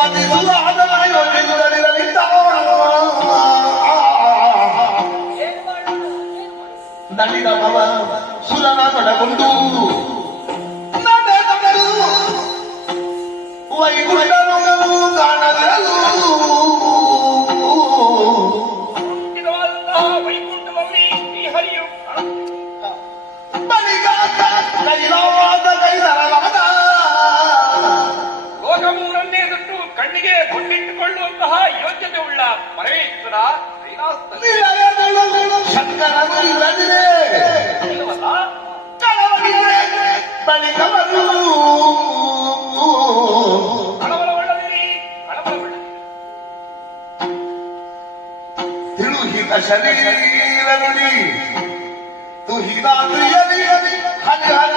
ಪತಿಸುವ ಅದರ ಯೋಜನೆಗಳಿರಲಿಲ್ಲ. ನಳಿನವ ಸುರನ ತೊಡಗೊಂಡು ನಡೆದರು ವೈಗುಂಠನು ಕಾಣಲು. ವೈಕುಂಠದಲ್ಲಿ ಶ್ರೀಹರಿಯು ಬಳಿಕ ಕೈಲಾದ ಕೈಲಾದ ಲೋಕಮೂರನ್ನೇ ಬಿಟ್ಟು ಕಣ್ಣಿಗೆ ಗುಂಡಿಟ್ಟುಕೊಳ್ಳುವಂತಹ ಯೋಗ್ಯತೆ ಉಳ್ಳ ಪರಮೇಶ್ವರ ಶಂಕರನು ಇಲ್ಲದಿರೇ ಇಲ್ಲವಲ್ಲ. ಬಳಿಕವರು ಕಳವಳಗೊಳ್ಳದಿರಿ, ಕಳವಳಗೊಳ್ಳದಿರಿ. ತಿಳುಹಿತ ಶರೀರ ನುಡಿ ತುಹಿತಾದ್ರಿಯಲಿ ಹರಿಹರ